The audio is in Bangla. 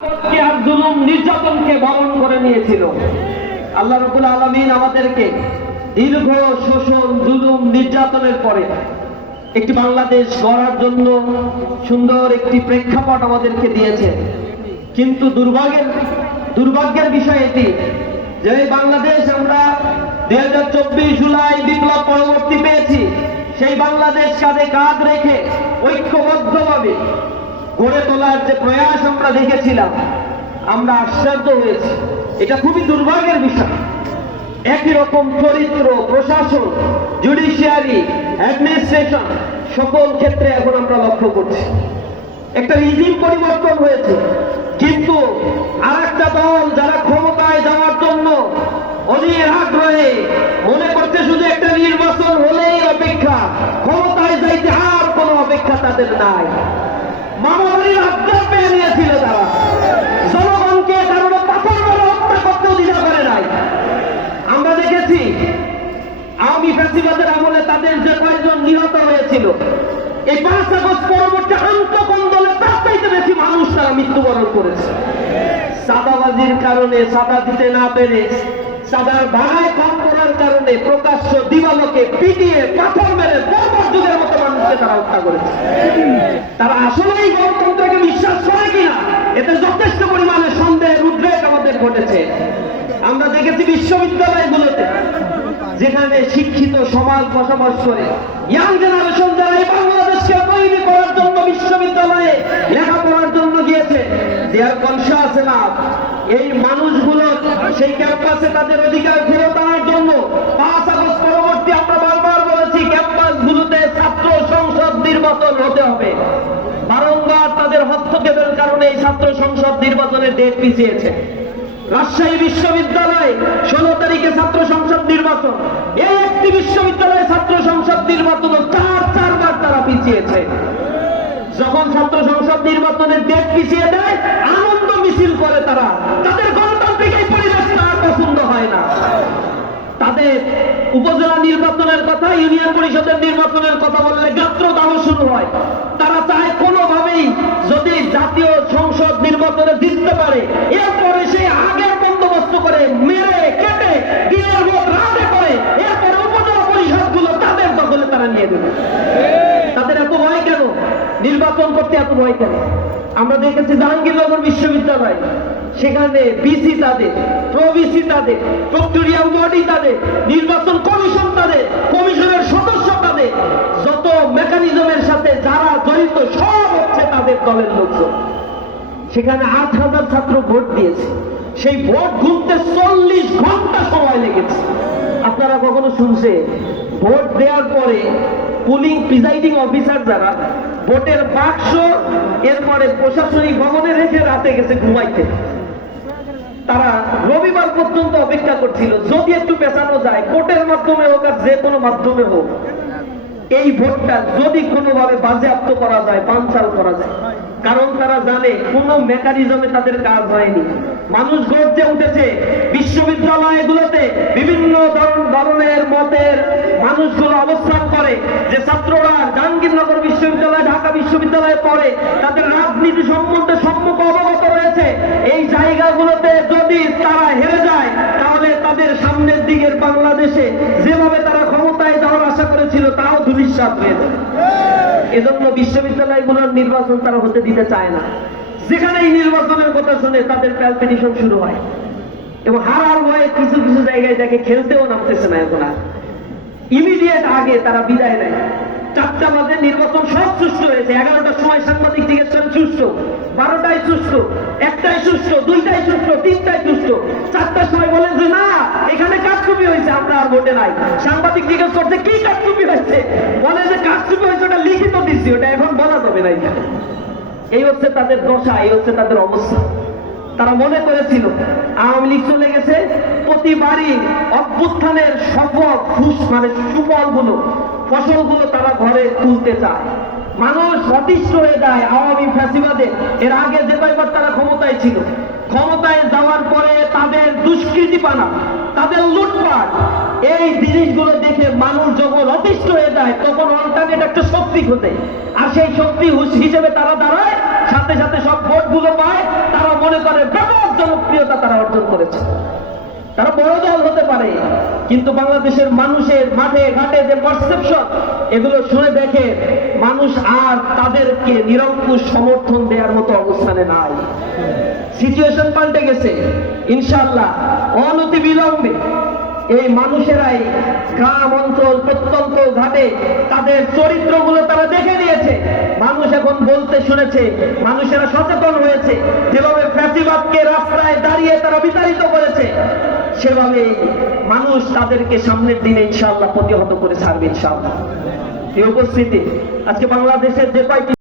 আর জুলুম নির্যাতনকে বরণ করে নিয়েছিল। আল্লাহ রাব্বুল আলামিন আমাদেরকে দীর্ঘ শোষণ জুলুম নির্যাতনের পরে একটি বাংলাদেশ গড়ার জন্য সুন্দর একটি প্রেক্ষাপট আমাদেরকে দিয়েছে। কিন্তু দুর্ভাগ্যের বিষয় এটি যে বাংলাদেশ আমরা 2024 জুলাই বিপ্লব পরবর্তী পেয়েছি, সেই বাংলাদেশ কাঁধে কাঁধ রেখে ঐক্যবদ্ধভাবে গড়ে তোলার যে প্রয়াস আমরা দেখেছিলাম, আমরা আশ্চর্য হয়েছি। এটা খুবই দুর্ভাগ্যের বিষয়। একই রকম চরিত্র, প্রশাসন, জুডিশিয়ারি, অ্যাডমিনিস্ট্রেশন সকল ক্ষেত্রে এখন আমরা লক্ষ্য করছি একটা রিজিম পরিবর্তন হয়েছে। কিন্তু আর একটা দল যারা ক্ষমতায় যাওয়ার জন্য অধীর আগ্রহে মনে করছে শুধু একটা নির্বাচন হলেই অপেক্ষা, ক্ষমতায় যাইতে আর কোনো অপেক্ষা তাদের নাই। মামাবাড়ির আবদার পেয়ে নিয়েছিল তারা, জনগণকে কারণে পাথর মেরে হত্যা করতেও দ্বিধা করে নাই। আমরা দেখেছি আওয়ামী ফ্যাসিবাদের আমলে তাদের যে কয়েকজন নিহত হয়েছিল, এই 5 আগস্ট পরবর্তী আন্তঃকন্দলে তার চাইতে বেশি মানুষ তারা মৃত্যুবরণ করেছে। চাঁদাবাজির কারণে, চাঁদা দিতে না পেরে, চাঁদার ভাড়ায় কম করার কারণে প্রকাশ্য দিবালোকে পিটিয়ে পাথর মেরে বর্বর যুগের মতো মানুষকে তারা হত্যা করেছে। তারা আসলেই গণতন্ত্রকে বিশ্বাস করে কিনা এতে যথেষ্ট পরিমাণে সন্দেহের উদ্রেক আমাদের ঘটেছে। আমরা দেখেছি বিশ্ববিদ্যালয়গুলোতে যেখানে শিক্ষিত সমাজ বসবাস করে, ইয়াং জেনারেশন যারা এই বাংলাদেশকে তৈরি করার জন্য বিশ্ববিদ্যালয়ে লেখাপড়ার জন্য গিয়েছে, দে আর কনসিয়াস এনাফ এই মানুষগুলো সেই ক্যাম্পাসে তাদের অধিকার ফেরত আনার জন্য 5 আগস্ট পরবর্তী আমরা বারবার বলেছি ক্যাম্পাসগুলোতে ছাত্র সংসদ নির্বাচন হতে হবে। বারংবার তাদের হস্তক্ষেপের কারণে এই ছাত্র সংসদ নির্বাচনের ডেট পিছিয়েছে। রাজশাহী বিশ্ববিদ্যালয়ে 16 তারিখে ছাত্র সংসদ নির্বাচন, এই একটি বিশ্ববিদ্যালয়ে ছাত্র সংসদ নির্বাচন 4বার তারা পিছিয়েছে। যখন ছাত্র সংসদ নির্বাচনের ডেট পিছিয়ে দেয়, আনন্দ মিছিল করে তারা, তাদের গণতান্ত্রিক এই পরিবেশটা আর পছন্দ হয় না। তাদের উপজেলা নির্বাচনের কথা, ইউনিয়ন পরিষদের নির্বাচনের কথা বললে গাত্রদাহ শুরু হয়। তারা চায় কোনোভাবেই যদি জাতীয় সংসদ নির্বাচনে জিততে পারে, এরপরে সে আগের বন্দোবস্ত করে মেরে কেটে দিনের ভোট রাতে করে এরপরে উপজেলা পরিষদগুলো তাদের দখলে তারা নিয়ে দেবে। তাদের এত ভয় কেন? নির্বাচন করতে এত ভয় কেন? আমরা দেখেছি জাহাঙ্গীরনগর বিশ্ববিদ্যালয়, সেখানে বিসি তাদের, প্রবিসি তাদের, প্রক্টোরিয়াল বডি তাদের, নির্বাচন কমিশন তাদের, কমিশনের সদস্য তাদের, যত মেকানিজমের সাথে যারা জড়িত সব হচ্ছে তাদের দলের লোকজন। সেখানে 8,000 ছাত্র ভোট দিয়েছে, সেই ভোট গুনতে 40 ঘন্টা সময় লেগেছে। আপনারা কখনো শুনছে ভোট দেওয়ার পরে পুলিং প্রিজাইডিং অফিসার যারা ভোটের বাক্স এরপরে প্রশাসনিক ভবনে রেখে রাতে গেছে ঘুমাইতে? তারা রবিবার পর্যন্ত অপেক্ষা করছিল, যদি একটু পেছানো যায় কোর্টের মাধ্যমে হোক আর যে কোনো মাধ্যমে হোক, এই ভোটটা যদি কোনোভাবে বাজেয়াপ্ত করা যায়, বানচাল করা যায়। কারণ তারা জানে কোনো মেকানিজমে তাদের কাজ হয়নি। মানুষ গর্জে উঠেছে। বিশ্ববিদ্যালয়গুলোতে বিভিন্ন ধরনের মতের মানুষগুলো অবস্থান করে, যে ছাত্ররা জাহাঙ্গীরনগর বিশ্ববিদ্যালয়, ঢাকা বিশ্ববিদ্যালয়ে পড়ে, তাদের রাজনীতি সম্বন্ধে সম্মুখ অবগত রয়েছে। এই জায়গাগুলোতে যদি তারা হেরে যায়, তাহলে তাদের সামনের দিকের বাংলাদেশে যেভাবে তারা ক্ষমতায় যাওয়ার আশা করেছিল তাও ধূলিসাৎ হয়ে যাবে। এজন্য বিশ্ববিদ্যালয়গুলোর নির্বাচন তারা হতে দিতে চায় না। যেখানে এই নির্বাচনের কথা শুনে তাদের প্যালপিটেশন শুরু হয়, এবং হারার ভয়ে কিছু কিছু জায়গায় দেখে খেলতেও নামতেছে না। এখন আর ইমিডিয়েট আগে তারা বিদায় নেয়। 4টা বাজে নির্বাচন সব সুষ্ঠু হয়েছে, 11টার সময় সাংবাদিক জিজ্ঞেস করেন সুষ্ঠু, 12টায় সুষ্ঠু, 1টায় সুষ্ঠু, 2টায় সুষ্ঠু, 3টায় সুষ্ঠু, 4টার সময় বলেন যে না এখানে কারচুপি হয়েছে, আমরা আর ভোটে নাই। সাংবাদিক জিজ্ঞেস করছে কি কারচুপি হয়েছে? বলে যে কারচুপি হয়েছে ওটা লিখিত দিচ্ছি, ওটা এখন বলা যাবে না এখানে। এই হচ্ছে তাদের দশা, এই হচ্ছে তাদের অবস্থা। তারা মনে করেছিল আওয়ামী লীগ চলে গেছে, প্রতিবারই অভ্যুত্থানের সফল সুফলগুলো, ফসলগুলো তারা ঘরে তুলতে চায়। মানুষ অতিষ্ঠ হয়ে যায় আওয়ামী ফ্যাসিবাদে। এর আগে যে কয়েকবার তারা ক্ষমতায় ছিল, ক্ষমতায় যাওয়ার পরে তাদের দুষ্কৃতিপানা, তাদের লুটপাট, এই জিনিসগুলো দেখে মানুষ যখন অতিষ্ঠ হয়ে যায় তখন অল্টারনেট একটা শক্তি খোঁজে, আর সেই শক্তি হিসেবে তারা দাঁড়ায় সাথে সাথে সব ভোটগুলো পায়, তারা মনে করে ব্যাপক জনপ্রিয়তা তারা অর্জন করেছে, তারা বড় দল হতে পারে। কিন্তু বাংলাদেশের মানুষের মাঠে ঘাটে যে পারসেপশন, এগুলো শুনে দেখে মানুষ আর তাদেরকে নিরঙ্কুশ সমর্থন দেওয়ার মতো অবস্থানে নাই। সিচুয়েশন পাল্টে গেছে। ইনশাআল্লাহ অনতি বিলম্বে এই মানুষেরাই গ্রাম অঞ্চল প্রত্যন্ত ঘাটে তাদের চরিত্রগুলো তারা দেখে নিয়েছে। মানুষ এখন বলতে শুনেছে, মানুষেরা সচেতন হয়েছে। যেভাবে ফ্যাসিবাদকে রাস্তায় দাঁড়িয়ে তারা বিতাড়িত করেছে, সেভাবে মানুষ তাদেরকে সামনের দিনে ইনশাআল্লাহ প্রতিহত করে ছাড়বে ইনশাআল্লাহ। এই উপস্থিতি আজকে বাংলাদেশের যে কয়টি